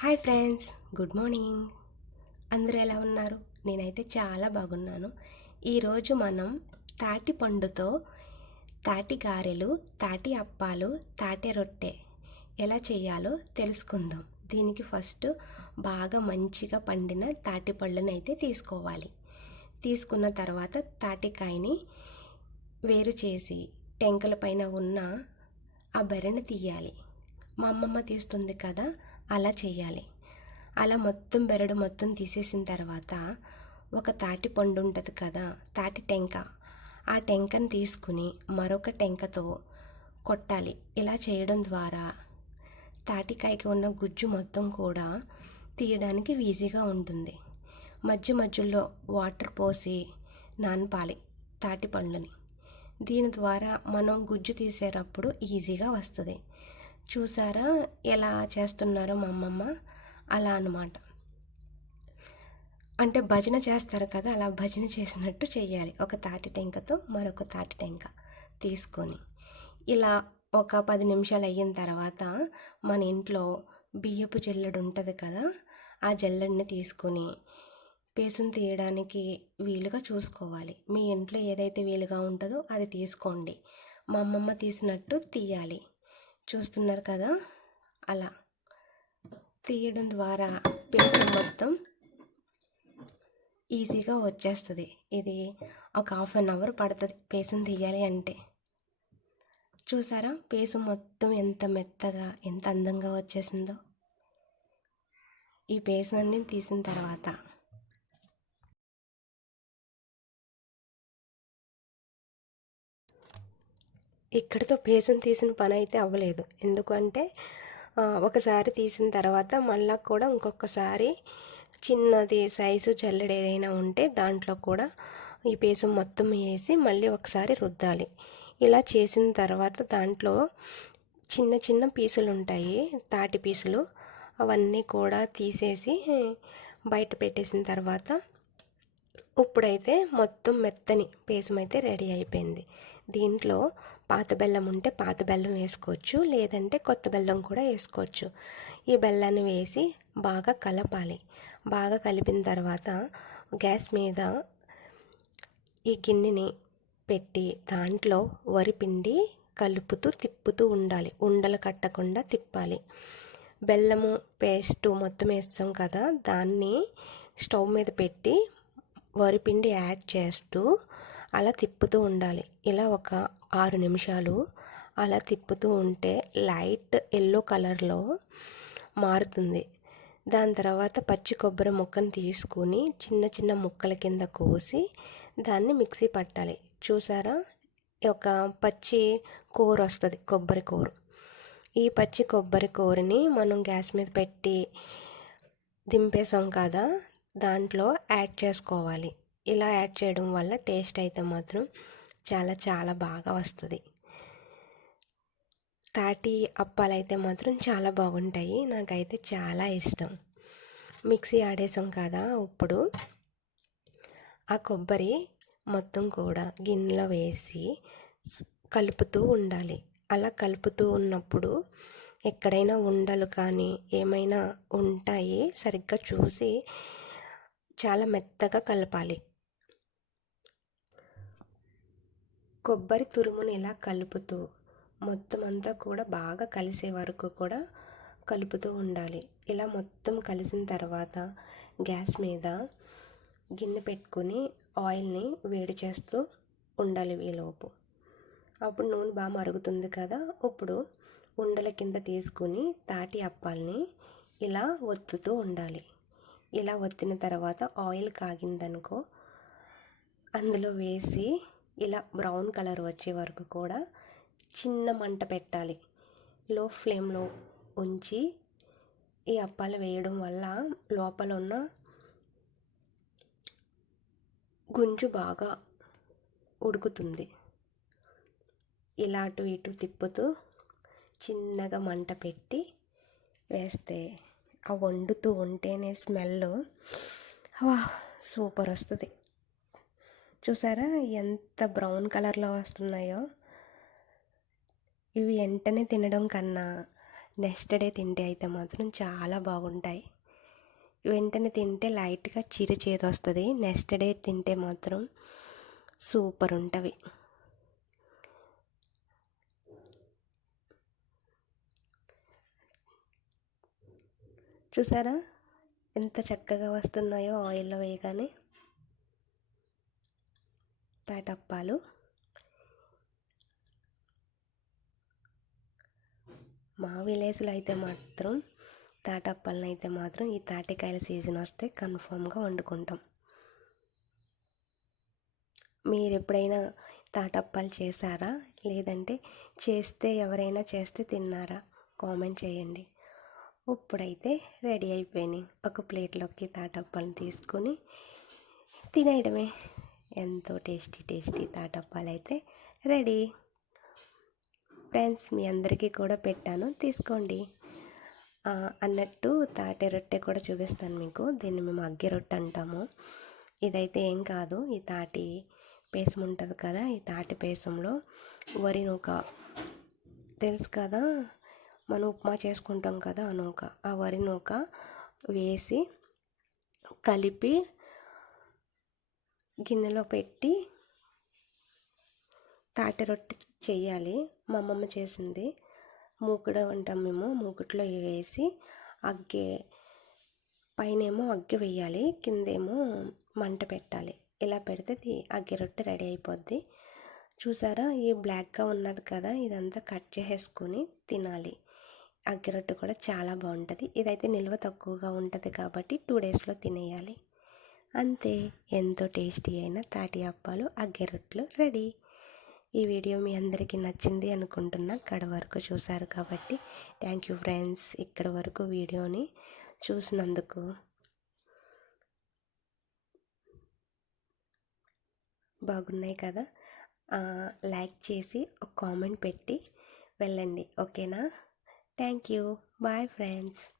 Hi friends good morning. అందరూ ఎలా ఉన్నారు? నేనైతే చాలా బాగున్నాను. ఈరోజు మనం తాటి పండుతో తాటి గారెలు తాటి అప్పాలు తాటి రొట్టె ఎలా చేయాలో తెలుసుకుందాం. దీనికి ఫస్ట్ బాగా మంచిగా పండిన తాటి పళ్ళను అయితే తీసుకోవాలి. తీసుకున్న తర్వాత తాటికాయని వేరు చేసి టెంకల పైన ఉన్న ఆ బెరను తీయాలి. మా అమ్మమ్మ తీస్తుంది కదా అలా చేయాలి అలా మొత్తం బెరడు మొత్తం తీసేసిన తర్వాత ఒక తాటి పండు ఉంటుంది కదా తాటి టెంక. ఆ టెంకను తీసుకుని మరొక టెంకతో కొట్టాలి. ఇలా చేయడం ద్వారా తాటికాయకి ఉన్న గుజ్జు మొత్తం కూడా తీయడానికి ఈజీగా ఉంటుంది. మధ్య మధ్యలో వాటర్ పోసి నానపాలి తాటి పండ్లని దీని ద్వారా మనం గుజ్జు తీసేటప్పుడు ఈజీగా వస్తుంది. చూసారా ఎలా చేస్తున్నారో మా అమ్మమ్మ? అలా అనమాట అంటే భజన చేస్తారు కదా అలా భజన చేసినట్టు చేయాలి ఒక తాటి టెంకతో మరొక తాటి టెంక తీసుకొని. ఇలా ఒక పది నిమిషాలు అయిన తర్వాత మన ఇంట్లో బియ్యపు జల్లెడు ఉంటుంది కదా ఆ జల్లెడిని తీసుకొని పేసును తీయడానికి వీలుగా చూసుకోవాలి. మీ ఇంట్లో ఏదైతే వీలుగా ఉంటుందో అది తీసుకోండి. మా అమ్మమ్మ తీసినట్టు తీయాలి. చూస్తున్నారు కదా? అలా తీయడం ద్వారా పేసం మొత్తం ఈజీగా వచ్చేస్తుంది. ఇది ఒక హాఫ్ అన్ అవర్ పడుతుంది పేసం తీయాలి అంటే. చూసారా? పేసం మొత్తం ఎంత మెత్తగా ఎంత అందంగా వచ్చేసిందో. ఈ పేసాన్ని తీసిన తర్వాత ఇక్కడితో పేసం తీసిన పని అయితే అవ్వలేదు. ఎందుకంటే ఒకసారి తీసిన తర్వాత మళ్ళా కూడా ఇంకొకసారి చిన్నది సైజు జల్లెడ ఏదైనా ఉంటే దాంట్లో కూడా ఈ పేసం మొత్తం వేసి మళ్ళీ ఒకసారి రుద్దాలి. ఇలా చేసిన తర్వాత దాంట్లో చిన్న చిన్న పీసులు ఉంటాయి తాటి పీసులు. అవన్నీ కూడా తీసేసి బయట పెట్టేసిన తర్వాత ఇప్పుడైతే మొత్తం మెత్తని పేసం అయితే రెడీ అయిపోయింది. దీంట్లో పాత బెల్లం ఉంటే పాత బెల్లం వేసుకోవచ్చు లేదంటే కొత్త బెల్లం కూడా వేసుకోవచ్చు. ఈ బెల్లాన్ని వేసి బాగా కలపాలి. బాగా కలిపిన తర్వాత గ్యాస్ మీద ఈ గిన్నెని పెట్టి దాంట్లో వరిపిండి కలుపుతూ తిప్పుతూ ఉండాలి. ఉండలు కట్టకుండా తిప్పాలి. బెల్లము పేస్ట్ మొత్తం వేస్తాం కదా దాన్ని స్టవ్ మీద పెట్టి వరిపిండి యాడ్ చేస్తూ అలా తిప్పుతూ ఉండాలి. ఇలా ఒక ఆరు నిమిషాలు అలా తిప్పుతూ ఉంటే లైట్ ఎల్లో కలర్లో మారుతుంది. దాని తర్వాత పచ్చి కొబ్బరి ముక్కను తీసుకుని చిన్న చిన్న ముక్కల కింద కోసి దాన్ని మిక్సీ పట్టాలి. చూసారా? ఒక పచ్చి కూర వస్తుంది కొబ్బరి కూర. ఈ పచ్చి కొబ్బరి కూరని మనం గ్యాస్ మీద పెట్టి దింపేసాం కదా? దాంట్లో యాడ్ చేసుకోవాలి. ఇలా యాడ్ చేయడం వల్ల టేస్ట్ అయితే మాత్రం చాలా చాలా బాగా వస్తుంది. తాటి అప్పాలు అయితే మాత్రం చాలా బాగుంటాయి. నాకైతే చాలా ఇష్టం. మిక్సీ ఆడేసాం కదా ఇప్పుడు ఆ కొబ్బరి మొత్తం కూడా గిన్నెలో వేసి కలుపుతూ ఉండాలి. అలా కలుపుతూ ఉన్నప్పుడు ఎక్కడైనా ఉండలు కానీ ఏమైనా ఉంటాయి సరిగ్గా చూసి చాలా మెత్తగా కలపాలి. కొబ్బరి తురుమును ఇలా కలుపుతూ మొత్తం అంతా కూడా బాగా కలిసే వరకు కూడా కలుపుతూ ఉండాలి. ఇలా మొత్తం కలిసిన తర్వాత గ్యాస్ మీద గిన్నె పెట్టుకుని ఆయిల్ని వేడి చేస్తూ ఉండాలి ఈలోపు అప్పుడు నూనె బాగా మరుగుతుంది కదా ఇప్పుడు ఉండల కింద తీసుకుని తాటి అప్పాలని ఇలా ఒత్తుతూ ఉండాలి. ఇలా ఒత్తిన తర్వాత ఆయిల్ కాగిందనుకో అందులో వేసి ఇలా బ్రౌన్ కలర్ వచ్చే వరకు కూడా చిన్న మంట పెట్టాలి. లో ఫ్లేమ్లో ఉంచి ఈ అప్పాలు వేయడం వల్ల లోపల ఉన్న గుంజు బాగా ఉడుకుతుంది. ఇలా అటు ఇటు తిప్పుతూ చిన్నగా మంట పెట్టి వేస్తే ఆ వండుతూ ఉంటేనే స్మెల్ సూపర్ వస్తుంది. చూసారా? ఎంత బ్రౌన్ కలర్లో వస్తున్నాయో. ఇవి వెంటనే తినడం కన్నా నెక్స్ట్ డే తింటే అయితే మాత్రం చాలా బాగుంటాయి. వెంటనే తింటే లైట్గా చిరు చేదు వస్తుంది. నెక్స్ట్ డే తింటే మాత్రం సూపర్ ఉంటవి. చూసారా? ఎంత చక్కగా వస్తున్నాయో ఆయిల్లో వేయగానే. తాటప్పాలు మా విలేజ్లో అయితే మాత్రం తాటప్పలను అయితే మాత్రం ఈ తాటికాయల సీజన్ వస్తే కన్ఫామ్గా వండుకుంటాం. మీరు ఎప్పుడైనా తాటప్పాలు చేశారా? లేదంటే చేస్తే ఎవరైనా చేస్తే తిన్నారా? కామెంట్ చేయండి. ఇప్పుడైతే రెడీ అయిపోయినాయి. ఒక ప్లేట్లోకి తాటప్పలను తీసుకుని తినేయడమే. ఎంతో టేస్టీ టేస్టీ తాటప్పాలు అయితే రెడీ. ఫ్రెండ్స్ మీ అందరికీ కూడా పెట్టాను. తీసుకోండి. అన్నట్టు తాటి రొట్టె కూడా చూపిస్తాను మీకు. దీన్ని మేము అగ్గి రొట్టె అంటాము. ఇదైతే ఏం కాదు. ఈ తాటి పేసం ఉంటుంది కదా ఈ తాటి పేసంలో వరి నూక. తెలుసు కదా మనం ఉప్మా చేసుకుంటాం కదా ఆ నూక. ఆ వరి నూక వేసి కలిపి గిన్నెలో పెట్టి తాటి రొట్టె చేయాలి. మా అమ్మమ్మ చేసింది. మూకుడు అంటాం మేము. మూకుట్లో వేసి అగ్గి పైనేమో అగ్గి వేయాలి. కిందేమో మంట పెట్టాలి. ఇలా పెడితే అగ్గి రొట్టె రెడీ అయిపోద్ది. చూసారా? ఈ బ్లాక్గా ఉన్నది కదా? ఇదంతా కట్ చేసేసుకొని తినాలి. అగ్గి రొట్టె కూడా చాలా బాగుంటుంది. ఇదైతే నిల్వ తక్కువగా ఉంటుంది కాబట్టి టూ డేస్లో తినేయాలి. అంతే. ఎంతో టేస్టీ అయిన తాటి అప్పాలు అగ్గి రెడీ. ఈ వీడియో మీ అందరికీ నచ్చింది అనుకుంటున్నా. ఇక్కడ వరకు చూశారు కాబట్టి థ్యాంక్ యూ ఫ్రెండ్స్. ఇక్కడ వరకు వీడియోని చూసినందుకు. బాగున్నాయి కదా? లైక్ చేసి ఒక కామెంట్ పెట్టి వెళ్ళండి. ఓకేనా? Thank you. Bye friends.